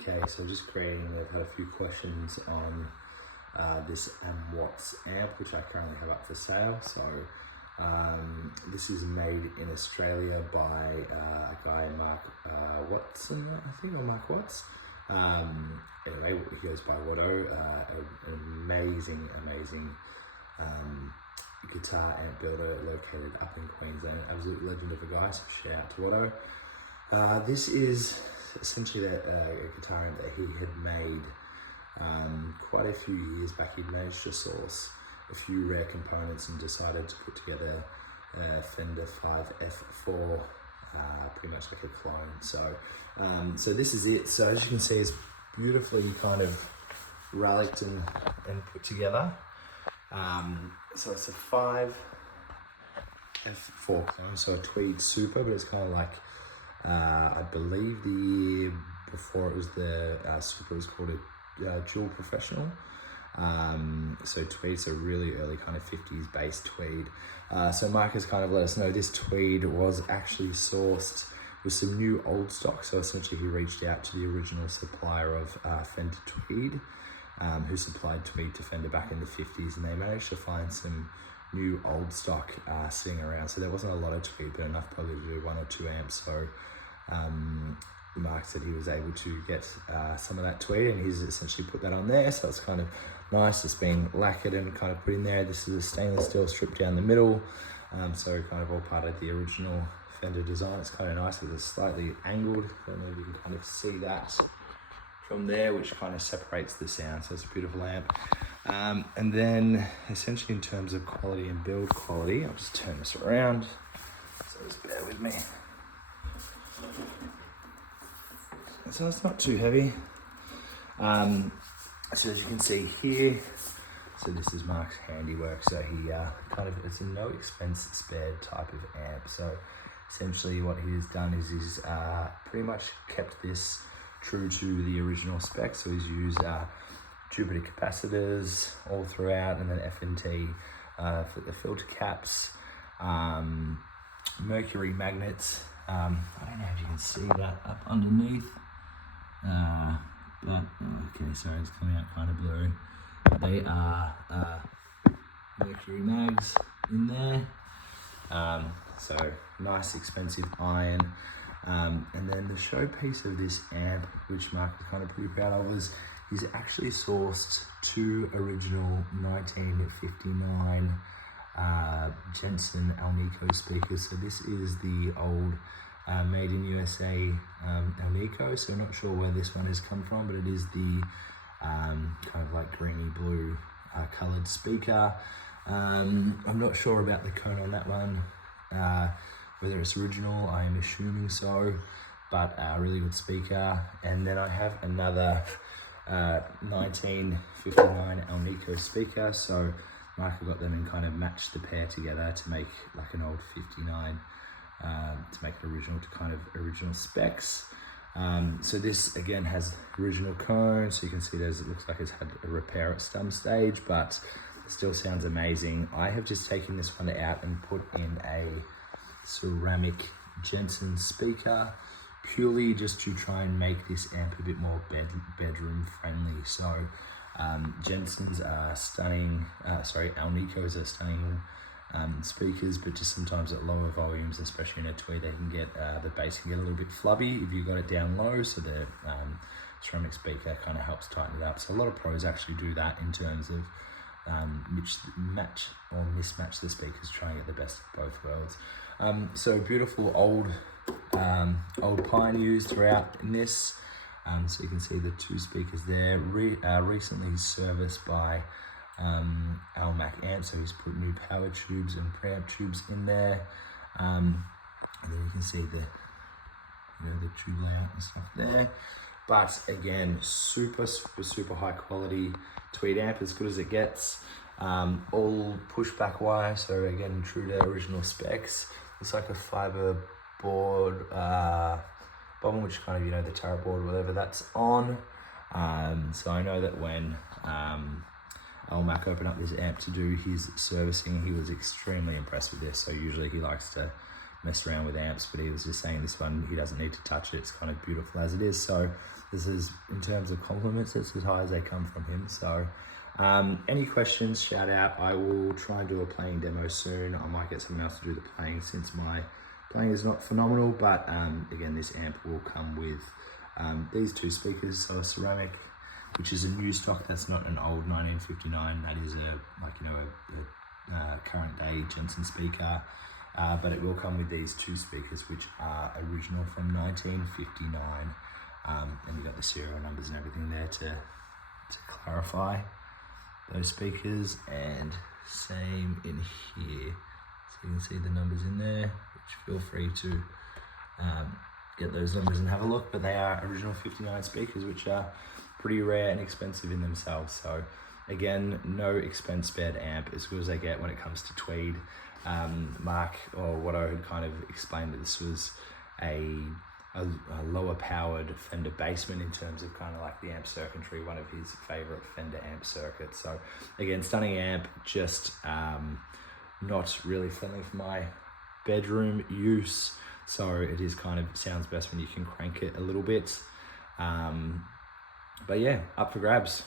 Okay, so just creating, I've had a few questions on this Amwatts amp, which I currently have up for sale. So this is made in Australia by a guy, Mark Watson, I think, or Mark Watts. Anyway, he goes by Watto, an amazing guitar amp builder located up in Queensland. Absolute legend of a guy, so shout out to Watto. This is essentially a guitar amp that he had made quite a few years back. He'd managed to source a few rare components and decided to put together a Fender 5F4, pretty much like a clone. So this is it. So as you can see, it's beautifully kind of relicked and put together. So it's a 5F4 clone, so a Tweed Super, but it's kind of like, I believe the year before it was the Super was called a Dual Professional. So Tweed, so really early kind of 50s based Tweed. So Mark has kind of let us know this Tweed was actually sourced with some new old stock. So essentially he reached out to the original supplier of Fender Tweed, who supplied Tweed to Fender back in the 50s, and they managed to find some new old stock sitting around. So there wasn't a lot of Tweed, but enough probably to do 1 or 2 amps. So Mark said he was able to get some of that Tweed, and he's essentially put that on there. So it's kind of nice. It's been lacquered and kind of put in there. This is a stainless steel strip down the middle. So kind of all part of the original Fender design. It's kind of nice. It's slightly angled. I don't know if you can kind of see that from there, which kind of separates the sound. So it's a beautiful amp. And then essentially in terms of quality and build quality, I'll just turn this around. So just bear with me. So it's not too heavy. So as you can see here, so this is Mark's handiwork. So he it's a no expense spared type of amp. So essentially what he's done is he's pretty much kept this true to the original spec. So he's used Jupiter capacitors all throughout, and then FNT for the filter caps, mercury magnets. I don't know if you can see that up underneath, but okay, sorry, it's coming out kind of blurry. They are mercury mags in there. So nice expensive iron. And then the showpiece of this amp, which Mark was kind of pretty proud of, was he's actually sourced 2 original 1959 Jensen Alnico speakers. So this is the old made in USA Alnico. So I'm not sure where this one has come from, but it is the kind of like greeny blue colored speaker. I'm not sure about the cone on that one. Whether it's original, I am assuming so, but a really good speaker. And then I have another 1959 Alnico speaker. So Michael got them and kind of matched the pair together to make like an old 59, to make it original to kind of original specs. So this again has original cone, so you can see it looks like it's had a repair at some stage, but it still sounds amazing. I have just taken this one out and put in a ceramic Jensen speaker, purely just to try and make this amp a bit more bedroom friendly. So Jensen's are stunning, Alnicos are stunning speakers, but just sometimes at lower volumes, especially in a Tweed, they can get the bass can get a little bit flubby if you've got it down low. So the ceramic speaker kind of helps tighten it up. So a lot of pros actually do that in terms of match or mismatch the speakers, trying to get the best of both worlds. So beautiful old pine used throughout in this. So you can see the 2 speakers there. Recently serviced by Almac amp, so he's put new power tubes and preamp tubes in there. And then you can see the tube layout and stuff there. But again, super high quality Tweed amp, as good as it gets. All pushback wire, so again, true to original specs. It's like a fiber board bottom, which kind of, the turret board, whatever that's on. So I know that when Almac opened up this amp to do his servicing, he was extremely impressed with this. So usually he likes to messed around with amps, but he was just saying this one, he doesn't need to touch it. It's kind of beautiful as it is. So this is, in terms of compliments, it's as high as they come from him. So any questions, shout out. I will try and do a playing demo soon. I might get someone else to do the playing since my playing is not phenomenal, but again, this amp will come with these 2 speakers, so a ceramic, which is a new stock, that's not an old 1959, that is a current day Jensen speaker, but it will come with these 2 speakers, which are original from 1959, and you got the serial numbers and everything there to clarify those speakers, and same in here, so you can see the numbers in there, which feel free to get those numbers and have a look, but they are original 59 speakers, which are pretty rare and expensive in themselves. So again, no expense spared amp, as good as they get when it comes to tweed. Mark, or what I had kind of explained, that this was a lower powered Fender Bassman in terms of kind of like the amp circuitry, one of his favorite Fender amp circuits. So again, stunning amp, just not really friendly for my bedroom use. So it is kind of, sounds best when you can crank it a little bit. But yeah, up for grabs.